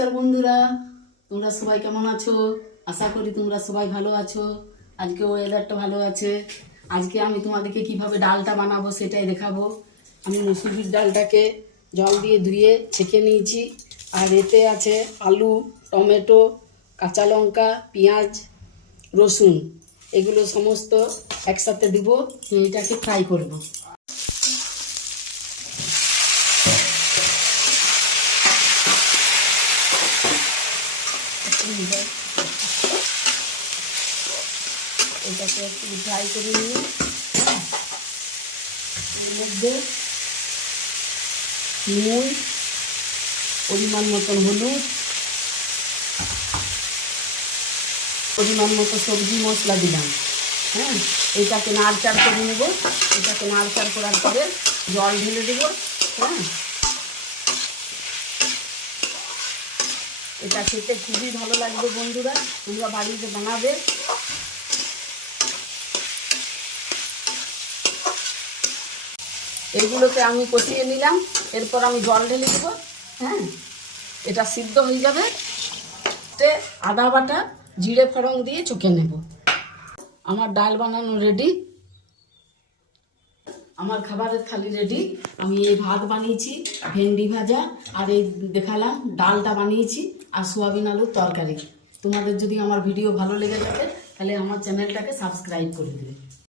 নমস্কার বন্ধুরা, তোমরা সবাই কেমন আছো? আশা করি তোমরা সবাই ভালো আছো। আজকে ওয়েদারটা ভালো আছে। আজকে আমি তোমাদেরকে কিভাবে ডালটা বানাবো সেটাই দেখাবো। আমি মুসুরির ডালটাকে জল দিয়ে ধুয়ে ছেঁকে নিয়েছি। আর এতে আছে আলু, টমেটো, কাঁচা লঙ্কা, পেঁয়াজ, রসুন, এগুলো সমস্ত একসাথে দিব। এটাকে ফ্রাই করব। এটাকে একটু ফ্রাই করে নিয়ে এর মধ্যে নুন, পরিমাণ মতন হলুদ, পরিমাণ মতো সবজি মশলা দিলাম। হ্যাঁ, এটাকে নাড়চাড় করে নেব। এটাকে নাড়চাড় করার পরে জল ঢেলে দেবো। হ্যাঁ, এটা খেতে খুবই ভালো লাগবে বন্ধুরা, তোমরা বাড়িতে বানাবে। এগুলোকে আমি কষিয়ে নিলাম, এরপর আমি জল ঢেলে দেবো। হ্যাঁ, এটা সিদ্ধ হয়ে যাবে। আদা বাটা, জিরে ফোড়ন দিয়ে চুকে নেব। আমার ডাল বানানো রেডি, আমার খাবারের থালি রেডি। আমি এই ভাত বানিয়েছি, ভেন্ডি ভাজা, আর এই দেখালাম ডালটা বানিয়েছি, আর সোয়াবিন আলুর তরকারি। তোমাদের যদি আমার ভিডিও ভালো লেগে থাকে তাহলে আমার চ্যানেলটাকে সাবস্ক্রাইব করে দেবে।